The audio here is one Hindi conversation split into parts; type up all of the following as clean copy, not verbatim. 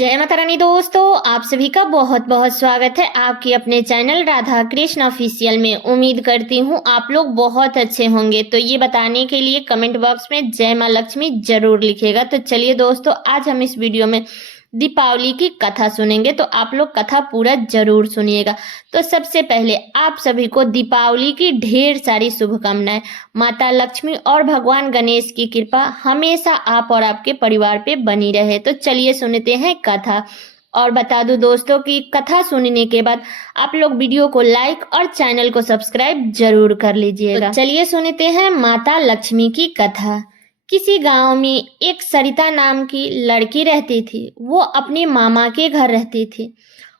जय माता रानी दोस्तों, आप सभी का बहुत बहुत स्वागत है आपके अपने चैनल राधा कृष्ण ऑफिशियल में। उम्मीद करती हूँ आप लोग बहुत अच्छे होंगे। तो ये बताने के लिए कमेंट बॉक्स में जय माँ लक्ष्मी जरूर लिखिएगा। तो चलिए दोस्तों, आज हम इस वीडियो में दीपावली की कथा सुनेंगे, तो आप लोग कथा पूरा जरूर सुनिएगा। तो सबसे पहले आप सभी को दीपावली की ढेर सारी शुभकामनाएं। माता लक्ष्मी और भगवान गणेश की कृपा हमेशा आप और आपके परिवार पे बनी रहे। तो चलिए सुनते हैं कथा। और बता दूं दोस्तों कि कथा सुनने के बाद आप लोग वीडियो को लाइक और चैनल को सब्सक्राइब जरूर कर लीजिएगा। तो चलिए सुनते हैं माता लक्ष्मी की कथा। किसी गांव में एक सरिता नाम की लड़की रहती थी। वो अपने मामा के घर रहती थी।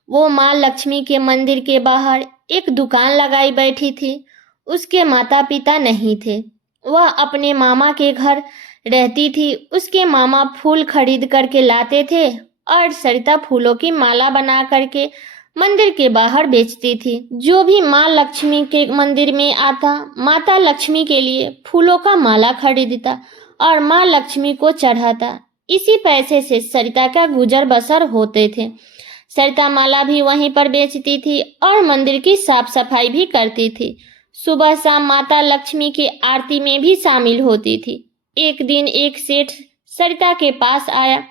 वो माँ लक्ष्मी के मंदिर के बाहर एक दुकान लगाई बैठी थी। उसके माता पिता नहीं थे। वह अपने मामा के घर रहती थी। उसके मामा फूल खरीद करके लाते थे और सरिता फूलों की माला बना करके मंदिर के बाहर बेचती थी। जो भी माँ लक्ष्मी के मंदिर में आता, माता लक्ष्मी के लिए फूलों का माला खरीदता और माँ लक्ष्मी को चढ़ाता। इसी पैसे से सरिता का गुजर बसर होते थे। सरिता माला भी वहीं पर बेचती थी और मंदिर की साफ सफाई भी करती थी। सुबह शाम माता लक्ष्मी की आरती में भी शामिल होती थी। एक दिन एक सेठ सरिता के पास आया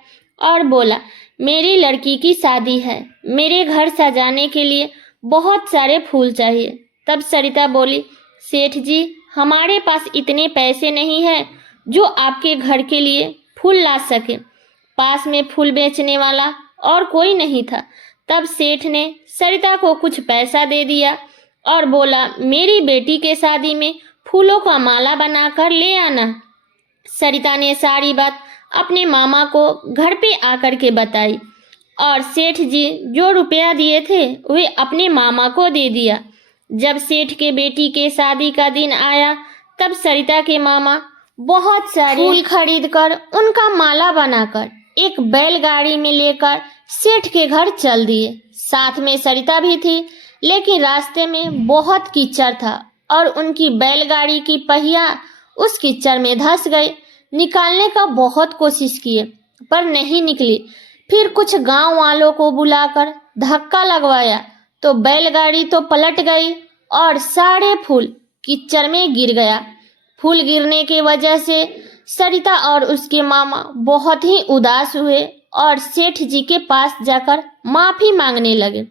और बोला, मेरी लड़की की शादी है, मेरे घर सजाने के लिए बहुत सारे फूल चाहिए। तब सरिता बोली, सेठ जी, हमारे पास इतने पैसे नहीं हैं जो आपके घर के लिए फूल ला सके। पास में फूल बेचने वाला और कोई नहीं था। तब सेठ ने सरिता को कुछ पैसा दे दिया और बोला, मेरी बेटी के शादी में फूलों का माला बनाकर ले आना। सरिता ने सारी बात अपने मामा को घर पे आकर के बताई और सेठ जी जो रुपया दिए थे वे अपने मामा को दे दिया। जब सेठ के बेटी के शादी का दिन आया तब सरिता के मामा बहुत सारे फूल खरीदकर उनका माला बनाकर एक बैलगाड़ी में लेकर सेठ के घर चल दिए। साथ में सरिता भी थी, लेकिन रास्ते में बहुत कीचड़ था और उनकी बैलगाड़ी की पहिया उस कीचड़ में धंस गई। निकालने का बहुत कोशिश किए पर नहीं निकली। फिर कुछ गांव वालों को बुलाकर धक्का लगवाया तो बैलगाड़ी तो पलट गई और सारे फूल कीचड़ में गिर गया। फूल गिरने की वजह से सरिता और उसके मामा बहुत ही उदास हुए और सेठ जी के पास जाकर माफी मांगने लगे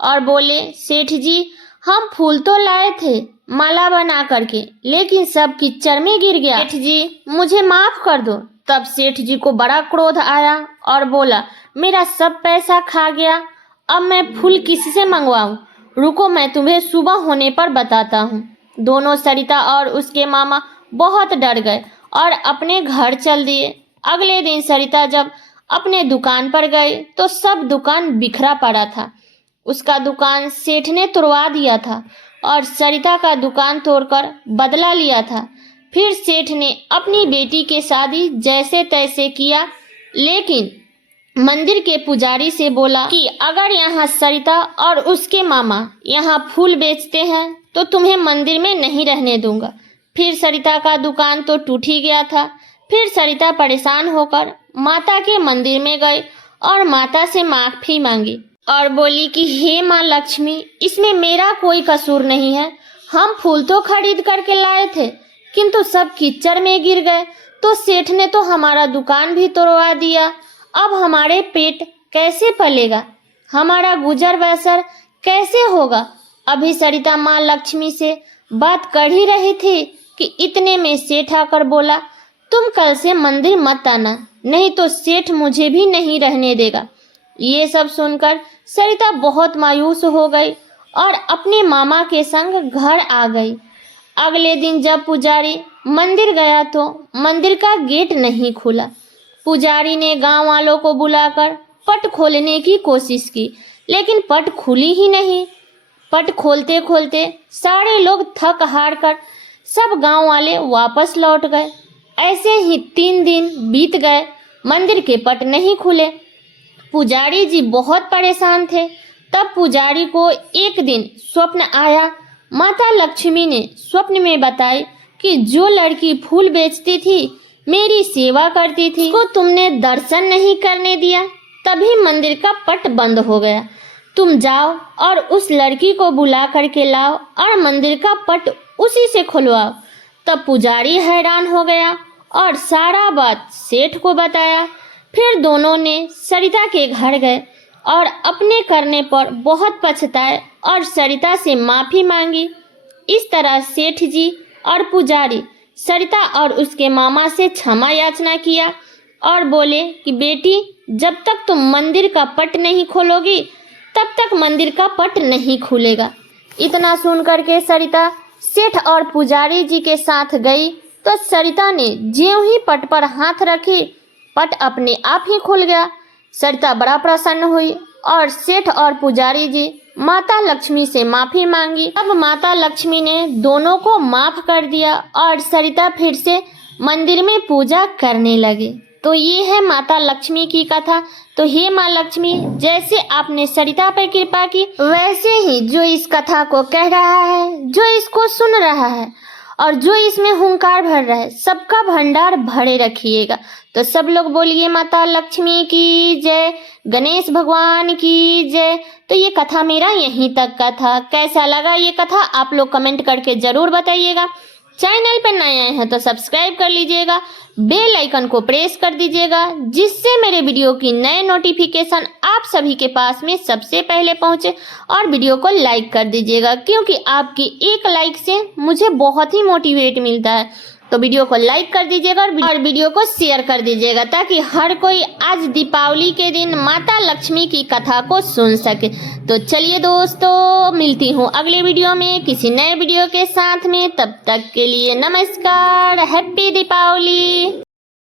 और बोले, सेठ जी, हम फूल तो लाए थे माला बना करके, लेकिन सब कीचड़ में गिर गया। सेठ जी, मुझे माफ कर दो। तब सेठ जी को बड़ा क्रोध आया और बोला, मेरा सब पैसा खा गया, अब मैं फूल किससे मंगवाऊं? रुको, मैं तुम्हें सुबह होने पर बताता हूँ। दोनों सरिता और उसके मामा बहुत डर गए और अपने घर चल दिए। अगले दिन सरिता जब अपने दुकान पर गई तो सब दुकान बिखरा पड़ा था। उसका दुकान सेठ ने तोड़वा दिया था और सरिता का दुकान तोड़कर बदला लिया था। फिर सेठ ने अपनी बेटी की शादी जैसे तैसे किया, लेकिन मंदिर के पुजारी से बोला कि अगर यहाँ सरिता और उसके मामा यहाँ फूल बेचते हैं तो तुम्हें मंदिर में नहीं रहने दूंगा। फिर सरिता का दुकान तो टूट ही गया था। फिर सरिता परेशान होकर माता के मंदिर में गई और माता से माफी मांगी और बोली कि हे माँ लक्ष्मी, इसमें मेरा कोई कसूर नहीं है। हम फूल तो खरीद करके लाए थे किंतु सब कीचड़ में गिर गए, तो सेठ ने तो हमारा दुकान भी तोड़वा दिया। अब हमारे पेट कैसे पलेगा, हमारा गुजर बसर कैसे होगा? अभी सरिता माँ लक्ष्मी से बात कर ही रही थी कि इतने में सेठ आकर बोला, तुम कल से मंदिर मत आना, नहीं तो सेठ मुझे भी नहीं रहने देगा। ये सब सुनकर सरिता बहुत मायूस हो गई और अपने मामा के संग घर आ गई। अगले दिन जब पुजारी मंदिर गया तो मंदिर का गेट नहीं खुला। पुजारी ने गांव वालों को बुलाकर पट खोलने की कोशिश की, लेकिन पट खुली ही नहीं। पट खोलते खोलते सारे लोग थक हार कर सब गांव वाले वापस लौट गए। ऐसे ही 3 दिन बीत गए, मंदिर के पट नहीं खुले। पुजारी जी बहुत परेशान थे। तब पुजारी को एक दिन स्वप्न आया। माता लक्ष्मी ने स्वप्न में बताई कि जो लड़की फूल बेचती थी, मेरी सेवा करती थी, उसको तुमने दर्शन नहीं करने दिया। तभी मंदिर का पट बंद हो गया। तुम जाओ और उस लड़की को बुला करके लाओ और मंदिर का पट उसी से खुलवाओ। तब पुजारी हैरान हो गया और सारा बात सेठ को बताया। फिर दोनों ने सरिता के घर गए और अपने करने पर बहुत पछताए और सरिता से माफ़ी मांगी। इस तरह सेठ जी और पुजारी सरिता और उसके मामा से क्षमा याचना किया और बोले कि बेटी, जब तक तुम मंदिर का पट नहीं खोलोगी तब तक मंदिर का पट नहीं खुलेगा। इतना सुन करके सरिता सेठ और पुजारी जी के साथ गई तो सरिता ने ज्यों ही पट पर हाथ रखी, पट अपने आप ही खुल गया। सरिता बड़ा प्रसन्न हुई और सेठ और पुजारी जी माता लक्ष्मी से माफ़ी मांगी। अब माता लक्ष्मी ने दोनों को माफ़ कर दिया और सरिता फिर से मंदिर में पूजा करने लगी। तो ये है माता लक्ष्मी की कथा। तो हे माँ लक्ष्मी, जैसे आपने सरिता पर कृपा की, वैसे ही जो इस कथा को कह रहा है, जो इसको सुन रहा है और जो इसमें हुंकार भर रहा है, सबका भंडार भरे रखिएगा। तो सब लोग बोलिए माता लक्ष्मी की जय, गणेश भगवान की जय। तो ये कथा मेरा यहीं तक का था। कैसा लगा ये कथा आप लोग कमेंट करके ज़रूर बताइएगा। चैनल पर नए आए हैं तो सब्सक्राइब कर लीजिएगा, बेल आइकन को प्रेस कर दीजिएगा, जिससे मेरे वीडियो की नए नोटिफिकेशन आप सभी के पास में सबसे पहले पहुंचे। और वीडियो को लाइक कर दीजिएगा, क्योंकि आपकी एक लाइक से मुझे बहुत ही मोटिवेट मिलता है। तो वीडियो को लाइक कर दीजिएगा और वीडियो को शेयर कर दीजिएगा, ताकि हर कोई आज दीपावली के दिन माता लक्ष्मी की कथा को सुन सके। तो चलिए दोस्तों, मिलती हूँ अगले वीडियो में किसी नए वीडियो के साथ में। तब तक के लिए नमस्कार, हैप्पी दीपावली।